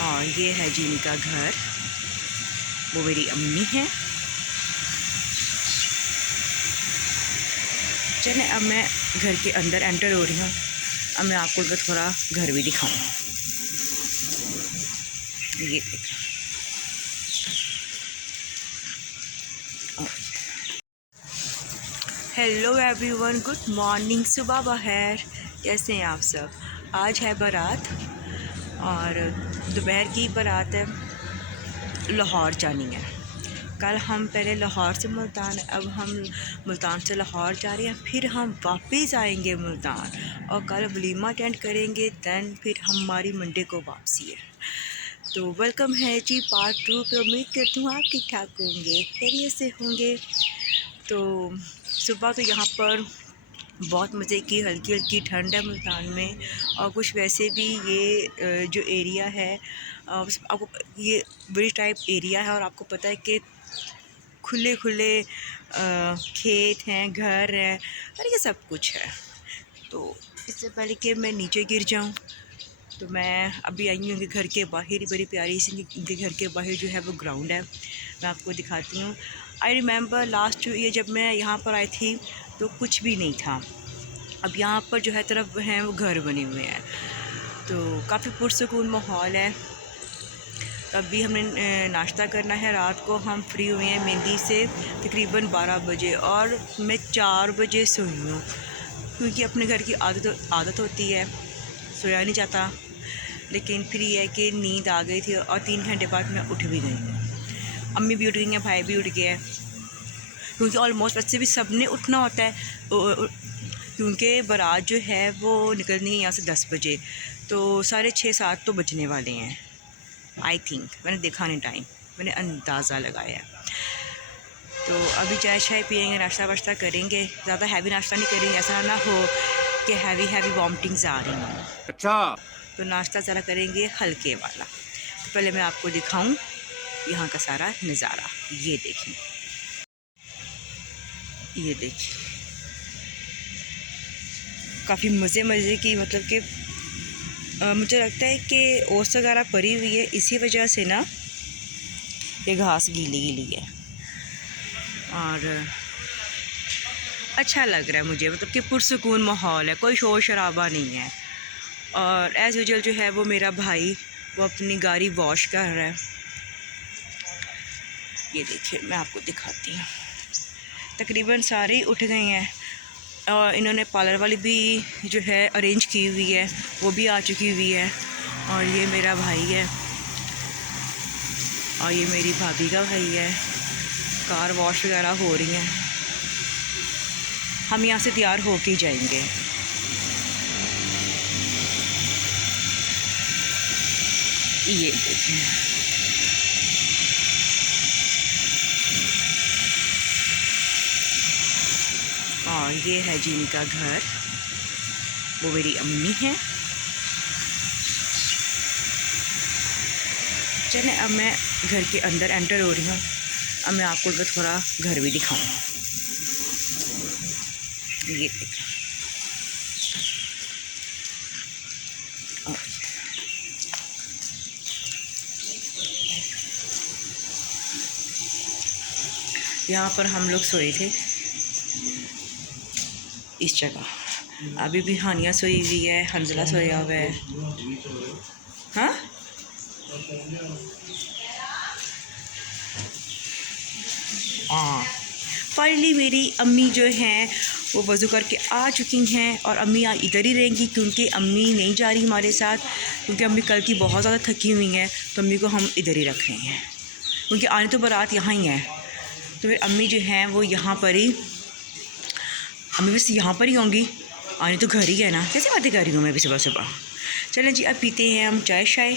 और ये है जी इनका घर, वो मेरी अम्मी है। चलें अब मैं घर के अंदर एंटर हो रही हूँ। अब मैं आपको इनका थोड़ा घर भी दिखाऊँ। ये हेलो एवरीवन, गुड मॉर्निंग, सुबह बखैर। कैसे हैं आप सब? आज है बारात और दोपहर की बारात है। लाहौर जानी है। कल हम पहले लाहौर से मुल्तान, अब हम मुल्तान से लाहौर जा रहे हैं, फिर हम वापस आएंगे मुल्तान और कल वलीमा अटेंड करेंगे। दैन फिर हमारी मंडे को वापसी है। तो वेलकम है जी पार्ट 2 पे। उम्मीद करती हूँ आप ठीक ठाक होंगे, खैरियत से होंगे। तो सुबह तो यहाँ पर बहुत मज़े की हल्की हल्की ठंड है मुल्तान में, और कुछ वैसे भी ये जो एरिया है आपको, ये ब्रिज टाइप एरिया है और आपको पता है कि खुले खुले खेत हैं, घर हैं और ये सब कुछ है। तो इससे पहले कि मैं नीचे गिर जाऊँ, तो मैं अभी आई हूँ घर के बाहर। बड़ी प्यारी सी इनके घर के बाहर जो है वो ग्राउंड है, मैं आपको दिखाती हूँ। आई रिमेंबर लास्ट ईयर जब मैं यहाँ पर आई थी तो कुछ भी नहीं था। अब यहाँ पर जो है तरफ हैं वो घर बने हुए हैं, तो काफ़ी पुरसकून माहौल है। तब भी हमने नाश्ता करना है। रात को हम फ्री हुए हैं मेहंदी से तकरीबन 12 बजे, और मैं 4 बजे सोई हूँ क्योंकि अपने घर की आदत होती है, सोया नहीं जाता। लेकिन फिर ये है कि नींद आ गई थी और 3 घंटे बाद मैं उठ भी गई हूँ। अम्मी भी उठ गई हैं, भाई भी उठ गया है, क्योंकि ऑलमोस्ट बच्चे भी सब ने उठना होता है, क्योंकि बारात जो है वो निकलनी है यहाँ से 10 बजे, तो 6:30-7 तो बजने वाले हैं आई थिंक। मैंने देखा नहीं टाइम, मैंने अंदाज़ा लगाया है। तो अभी चाय शाय पियेंगे, नाश्ता वाश्ता करेंगे। ज़्यादा हैवी नाश्ता नहीं करेंगे, ऐसा ना हो कि हैवी वॉमिटिंग्स आ रही हैं। अच्छा, तो नाश्ता ज़रा करेंगे हल्के वाला। तो पहले मैं आपको दिखाऊं यहाँ का सारा नज़ारा। ये देखिए, ये देखिए, काफ़ी मज़े की, मतलब कि मुझे लगता है कि ओस वगैरह पड़ी हुई है, इसी वजह से ना ये घास गीली गीली है और अच्छा लग रहा है मुझे। मतलब कि पुरसकून माहौल है, कोई शोर शराबा नहीं है। और एज़ यूजुअल जो है वो मेरा भाई वो अपनी गाड़ी वॉश कर रहा है। ये देखिए, मैं आपको दिखाती हूँ। तकरीबन सारे ही उठ गए हैं और इन्होंने पार्लर वाली भी जो है अरेंज की हुई है, वो भी आ चुकी हुई है। और ये मेरा भाई है और ये मेरी भाभी का भाई है। कार वॉश वगैरह हो रही हैं, हम यहाँ से तैयार होके जाएंगे। ये देखिए, और ये है जी इनका घर, वो मेरी अम्मी है। चलें अब मैं घर के अंदर एंटर हो रही हूँ। अब मैं आपको इनका थोड़ा घर भी दिखाऊँ। ये देखिए, यहाँ पर हम लोग सोए थे इस जगह। अभी भी हानिया सोई हुई है, हंजला सोया हुआ है। हाँ, फाइनली मेरी अम्मी जो हैं वो वज़ू करके आ चुकी हैं और अम्मी इधर ही रहेंगी, क्योंकि अम्मी नहीं जा रही हमारे साथ, क्योंकि अम्मी कल की बहुत ज़्यादा थकी हुई हैं। तो अम्मी को हम इधर ही रख रहे हैं, क्योंकि आने तो बारात यहाँ ही है। तो फिर अम्मी जो हैं वो यहाँ पर ही, अम्मी बस यहाँ पर ही होंगी, आने तो घर ही है ना। कैसे बातें कर रही हूँ मैं भी सुबह सुबह। चलें जी, अब पीते हैं हम चाय शाय,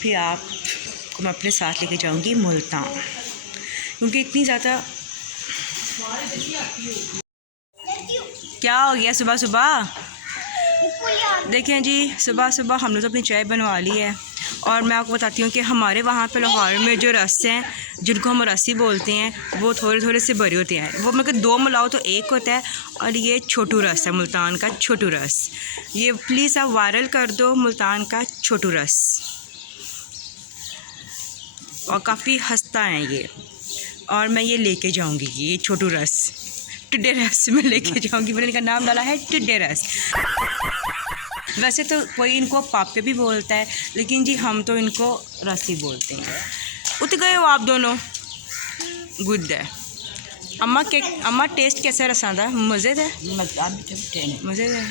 फिर आपको मैं अपने साथ लेके जाऊँगी मुल्तान, क्योंकि इतनी ज़्यादा। क्या हो गया सुबह सुबह? देखें जी, सुबह सुबह हमने तो अपनी चाय बनवा ली है। और मैं आपको बताती हूँ कि हमारे वहाँ पे लाहौर में जो रस हैं, जिनको हम रस्सी बोलते हैं, वो थोड़े थोड़े से बड़े होते हैं। वो मतलब 2 मिलाओ तो 1 होता है, और ये छोटू रस है, मुल्तान का छोटू रस। ये प्लीज़ आप वायरल कर दो, मुल्तान का छोटू रस। और काफ़ी हंसता है ये। और मैं ये लेके जाऊंगी, ये छोटू रस, टिड्डे रस में लेके जाऊंगी। मैंने इनका नाम डाला है टिड्डे रस। वैसे तो कोई इनको पापे भी बोलता है, लेकिन जी हम तो इनको रस ही बोलते हैं। उठ गए हो आप दोनों? गुड है। अम्मा टेस्ट कैसा रसा था? मज़े थे? मज़े थे।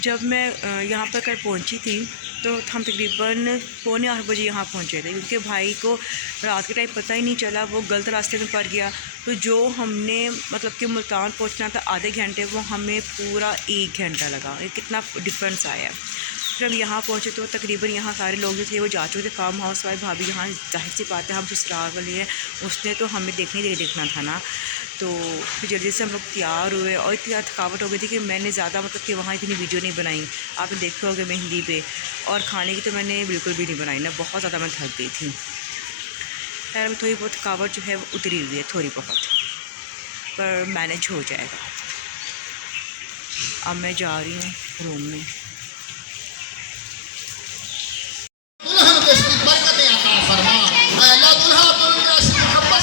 जब मैं यहाँ पर कल पहुँची थी तो हम तकरीबन 7:45 बजे यहाँ पहुँचे थे, क्योंकि भाई को रात के टाइम पता ही नहीं चला, वो गलत रास्ते में पड़ गया। तो जो हमने मतलब कि मुल्तान पहुँचना था आधे घंटे, वो हमें पूरा 1 घंटा लगा। ये कितना डिफरेंस आया। फिर हम यहाँ पहुँचे तो तकरीबन यहाँ सारे लोग जो थे वो जा चुके थे। फार्म हाउस वाले भाभी यहाँ, जाहिर सी बात है हम ससुराल वाले हैं, उसने तो हमें देखना था ना। तो फिर जल्दी से हम लोग तैयार हुए और इतनी थकावट हो गई थी कि मैंने ज़्यादा मतलब कि वहाँ इतनी वीडियो नहीं बनाई। आपने देखे होंगे मेहंदी पे। और खाने की तो मैंने बिल्कुल भी नहीं बनाई ना, बहुत ज़्यादा मैं थक गई थी। खैर अभी थोड़ी बहुत थकावट जो है वो उतरी हुई है, थोड़ी बहुत, पर मैनेज हो जाएगा। अब मैं जा रही हूँ रूम में।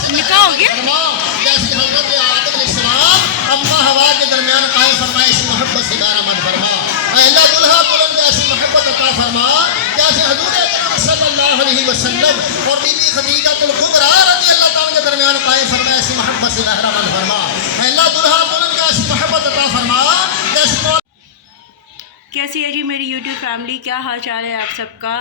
निकाह हो गया? अम्मा हवा के दरमियान कायम फरमाए इस मोहब्बत से गारा मत फरमा। अल्लाह दुल्हा बुलंद ऐसी मोहब्बत अता फरमा जैसे हजूर अकरम सल्लल्लाहु अलैहि वसल्लम और बीबी खदीजातुल कुबरा रज़ी अल्लाह ताला के दरमियान कायम फरमाए ऐसी मोहब्बत से गारा मत फरमा। अल्लाह दुल्हा बुलंद ऐसी मोहब्बत अता फरमा जैसे। कैसी है जी मेरी यूट्यूब फैमिली, क्या हाल चाल है आप सबका?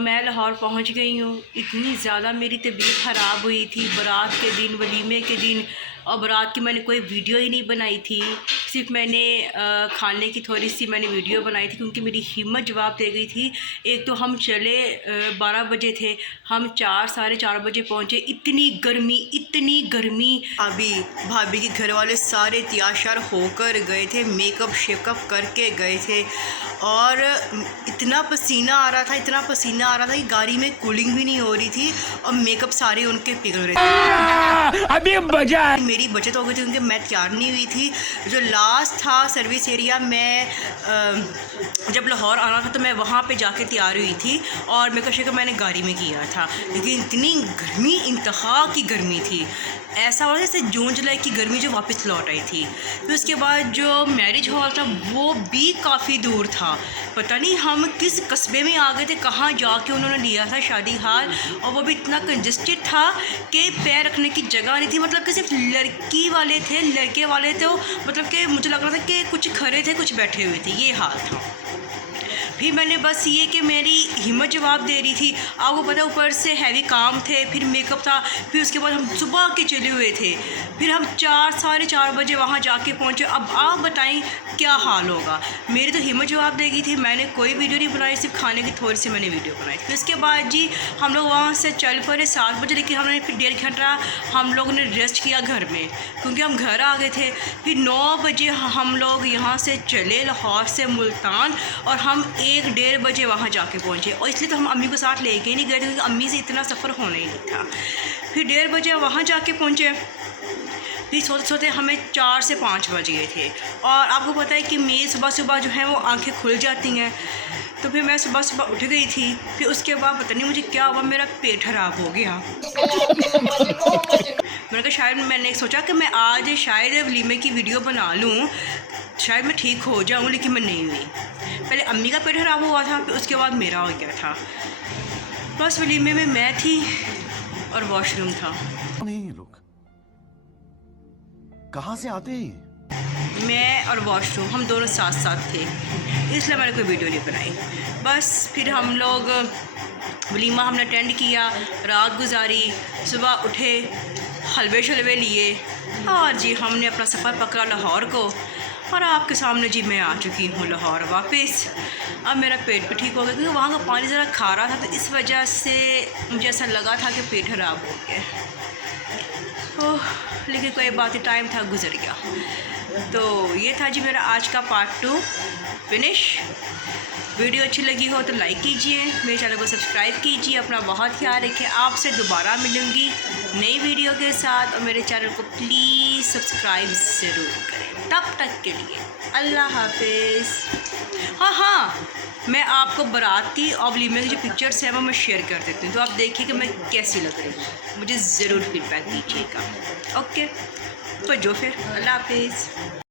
मैं लाहौर पहुंच गई हूँ। इतनी ज़्यादा मेरी तबीयत ख़राब हुई थी बारात के दिन, वलीमे के दिन, और बारात की मैंने कोई वीडियो ही नहीं बनाई थी। सिर्फ मैंने खाने की थोड़ी सी मैंने वीडियो बनाई थी, क्योंकि मेरी हिम्मत जवाब दे गई थी। एक तो हम चले 12 बजे थे, हम 4 साढ़े 4 बजे पहुँचे। इतनी गर्मी। भाभी के घर वाले सारे तैयार होकर गए थे, मेकअप शेकअप करके गए थे, और इतना पसीना आ रहा था कि गाड़ी में कूलिंग भी नहीं हो रही थी, और मेकअप सारे उनके पिघल रहे थे। अभी बजा मेरी बचत हो गई थी, क्योंकि मैं तैयार नहीं हुई थी। जो लास्ट था सर्विस एरिया, मैं जब लाहौर आना था तो मैं वहाँ पे जाके तैयार हुई थी, और मेकअप शेकअप मैंने गाड़ी में किया था। लेकिन इतनी गर्मी, इंतहा की गर्मी थी। ऐसा हो रहा जैसे जून जुलाई की गर्मी जो वापस लौट आई थी। फिर उसके बाद जो मैरिज हॉल था वो भी काफ़ी दूर था। पता नहीं हम किस कस्बे में आ गए थे, कहाँ जाके उन्होंने लिया था शादी हाल, और वो भी इतना कंजस्टेड था कि पैर रखने की जगह नहीं थी। मतलब कि सिर्फ लड़के वाले थे, मतलब कि मुझे लग रहा था कि कुछ खड़े थे कुछ बैठे हुए थे, ये हाल था। फिर मैंने बस ये कि मेरी हिम्मत जवाब दे रही थी। आपको पता, ऊपर से हैवी काम थे, फिर मेकअप था, फिर उसके बाद हम सुबह के चले हुए थे। फिर हम 4 साढ़े 4 बजे वहाँ जाके पहुँचे। अब आप बताएं क्या हाल होगा। मेरी तो हिम्मत जवाब दे गई थी, मैंने कोई वीडियो नहीं बनाई, सिर्फ खाने की थोड़ी सी मैंने वीडियो बनाई। फिर उसके बाद जी हम लोग वहाँ से चल पड़े 7 बजे, लेकिन हमने फिर 1.5 घंटा हम लोगों ने रेस्ट किया घर में, क्योंकि हम घर आ गए थे। फिर 9 बजे हम लोग यहाँ से चले लाहौर से मुल्तान, और हम 1-1.5 बजे वहाँ जाके पहुँचे। और इसलिए तो हम अम्मी को साथ लेके ही नहीं गए थे, क्योंकि अम्मी से इतना सफ़र होना ही नहीं था। फिर 1.5 बजे वहाँ जाके पहुँचे। फिर सोते हमें 4 से 5 बज गए थे। और आपको पता है कि मेरी सुबह जो है वो आंखें खुल जाती हैं। तो फिर मैं सुबह उठ गई थी। फिर उसके बाद पता नहीं मुझे क्या हुआ, मेरा पेट खराब हो गया। मैंने कहा शायद, मैंने सोचा कि मैं आज शायद वलीमे की वीडियो बना लूँ, शायद मैं ठीक हो जाऊँ, लेकिन मैं नहीं हुई। पहले अम्मी का पेट खराब हुआ था, फिर उसके बाद मेरा हो गया था। बस वलीमे में मैं थी और वॉशरूम था। नहीं लोग कहाँ से आते हैं? मैं और वॉशरूम हम दोनों साथ थे, इसलिए मैंने कोई वीडियो नहीं बनाई। बस फिर हम लोग वलीमा हमने अटेंड किया, रात गुजारी, सुबह उठे, हलवे शलवे लिए, और जी हमने अपना सफ़र पकड़ा लाहौर को। और आपके सामने जी मैं आ चुकी हूँ लाहौर वापस। अब मेरा पेट भी ठीक हो गया, क्योंकि वहाँ का पानी ज़रा खारा था, तो इस वजह से मुझे ऐसा लगा था कि पेट खराब हो गया। ओह, लेकिन कोई बात नहीं, टाइम था, गुजर गया। तो ये था जी मेरा आज का पार्ट 2 फिनिश। वीडियो अच्छी लगी हो तो लाइक कीजिए, मेरे चैनल को सब्सक्राइब कीजिए, अपना बहुत ख्याल रखिए। आपसे दोबारा मिलूँगी नई वीडियो के साथ, और मेरे चैनल को प्लीज़ सब्सक्राइब ज़रूर करें। तब तक के लिए अल्लाह हाफिज़। हाँ, मैं आपको बारात की और वलीमे की जो पिक्चर्स हैं वो मैं शेयर कर देती हूँ, तो आप देखिए कि मैं कैसी लग रही हूँ, मुझे ज़रूर फीडबैक दीजिएगा। ओके, तो जो फिर अल्लाह हाफिज़।